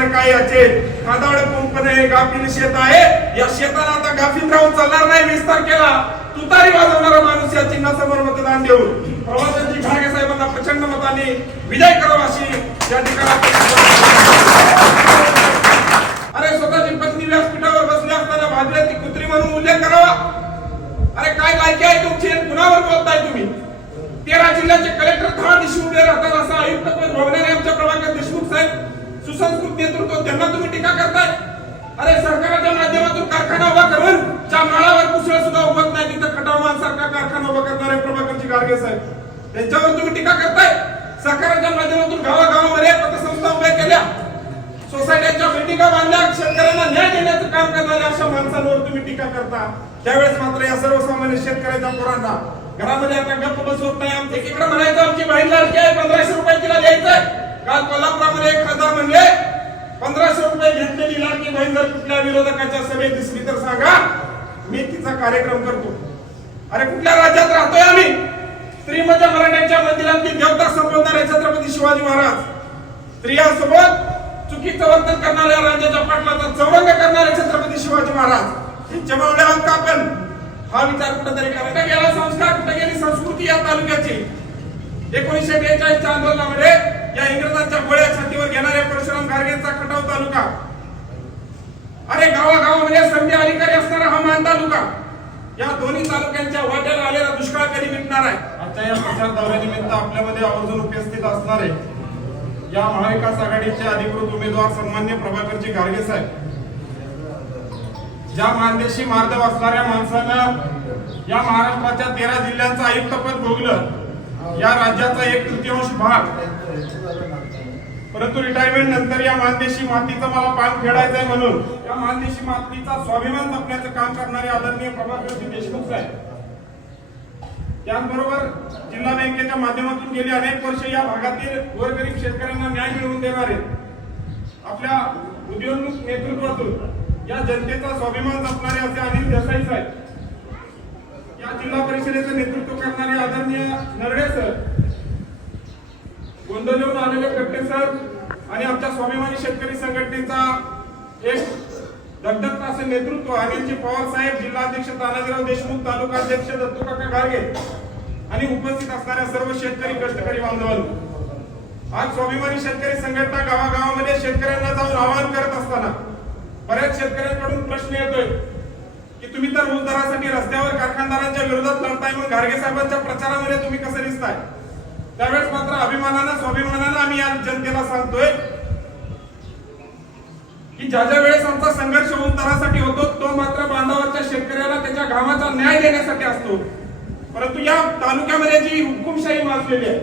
जर काही असेल कादाड कुंपणे गाफील शेत आहे. या शेताला आता गाफील राहून चालणार नाही विस्तार केला. तुतारी वाजवणारा माणूस या चिन्हासमोर मतदान देऊन प्रवासांची घागे साहेबांना प्रचंड मताने विजय करावा अशी या ठिकाणी अरे स्वतःची पत्नी व्यासपीठावर बसली असताना भाजल्या ती कुत्री म्हणून उल्लेख करावा. अरे काय लायकी आहे तुमची कुणावर बोलताय तुम्ही? तेरा जिल्ह्याचे कलेक्टर दहा दिवशी उभे राहतात असं आयुक्त पद भोगणारे आमच्या प्रभाकर देशमुख साहेब सुसंस्कृत नेतृत्व त्यांना तुम्ही टीका करताय? अरे सरकारच्या माध्यमातून कारखाना उभा करून ज्या माळावर कुसळ सुद्धा उभत नाही. तिथं खटावमान सारखा कारखाना उभा करणारे प्रभाकरजी गाडगे साहेब. त्यांच्यावर तुम्ही टीका करताय? सरकारच्या माध्यमातून गावागावामध्ये पतसंस्था उभ्या केल्या. सोसायट्यांच्या बिल्डिंगा बांधल्या. शेतकऱ्यांना न्याय देण्याचं काम करणाऱ्या अशा माणसांवर तुम्ही टीका करता. त्यावेळेस मात्र या सर्वसामान्य शेतकऱ्याच्या पोरांना घरामध्ये आता गप्प बसवत नाही. आमच्या इकडे म्हणायचं आमची बहीण लाडकी आहे पंधराशे काल कोल्हापुरामध्ये एक खासदार म्हणले पंधराशे रुपये घेतलेली लाडकी बहीण जर कुठल्या विरोधकाच्या सभेत दिसली तर सांगा. मी तिचा कार्यक्रम करतो. अरे कुठल्या राज्यात राहतोय आम्ही? श्रीमंत मराठ्यांच्या मंदिरातली देवता संबोधणारे छत्रपती शिवाजी महाराज. स्त्रियांसोबत चुकीचं वर्तन करणाऱ्या राज्याच्या पाटलाचा चौरंग करणारे छत्रपती शिवाजी महाराज. यांच्या आहोत का आपण हा विचार कुठेतरी करा कुठे गेला संस्कार? कुठे गेली संस्कृती या तालुक्याची? एकोणीसशे बेचाळीसच्या आंदोलनामध्ये या इंग्रजांच्या गोळ्या छातीवर घेणाऱ्या परशुराम गारगेंचा खटाव तालुका. अरे गावागावामध्ये संधी अधिकारी असणारा हा मान तालुका. या दोन्ही तालुक्यांच्या वाट्याला आलेला दुष्काळ कधी मिटणार आहे? आजच्या या प्रचार दौऱ्यानिमित्त आपल्यामध्ये आवर्जून उपस्थित असणारे या महाविकास आघाडीचे अधिकृत उमेदवार सन्मान्य प्रभाकरजी गार्गे साहेब. ज्या मानदेशी मार्ग असणाऱ्या माणसानं या महाराष्ट्राच्या तेरा जिल्ह्यांचं आयुक्तपद भोगलं या राज्याचा एक तृतीयांश भाग. परंतु रिटायरमेंट नंतर या मानदेशी मातीचं मला पान फेडायचंय म्हणून या मानदेशी मातीचा स्वाभिमान जपण्याचं काम करणारे आदरणीय प्रभाकरजी देशमुख साहेब. त्याचबरोबर जिल्हा बँकेच्या माध्यमातून गेली अनेक वर्ष या भागातील गोरगरीब शेतकऱ्यांना न्याय मिळवून देणारे आपल्या उद्योन्मुख नेतृत्वातून या जनतेचा स्वाभिमान जपणारे असे अनिल देसाई साहेब. या जिल्हा परिषदेचं नेतृत्व करणारे आदरणीय नरडे सर गोंधळून आलेले कट्टे सर आणि आमच्या स्वाभिमानी शेतकरी संघटनेचा एक दगदगत असे नेतृत्व अनिलजी पवार साहेब जिल्हाध्यक्ष तानाजीराव देशमुख तालुका अध्यक्ष दत्तू काका आणि उपस्थित असणाऱ्या सर्व शेतकरी कष्टकरी बांधवांनो. आज स्वाभिमानी शेतकरी संघटना गावागावामध्ये शेतकऱ्यांना जाऊन आवाहन करत असताना बऱ्याच शेतकऱ्यांकडून प्रश्न येतोय. की तुम्ही तर रोजदारासाठी रस्त्यावर कारखानदारांच्या विरोधात लढताय म्हणून गाडगे साहेबांच्या प्रचारामध्ये तुम्ही कसं दिसताय? त्यावेळेस मात्र अभिमानानं स्वाभिमानानं आम्ही या जनतेला सांगतोय की ज्या ज्या वेळेस आमचा संघर्ष ऊस दरासाठी होतो तो मात्र बांधावरच्या शेतकऱ्याला त्याच्या गावाचा न्याय देण्यासाठी असतो. परंतु या तालुक्यामध्ये जी हुकुमशाही माजलेली आहे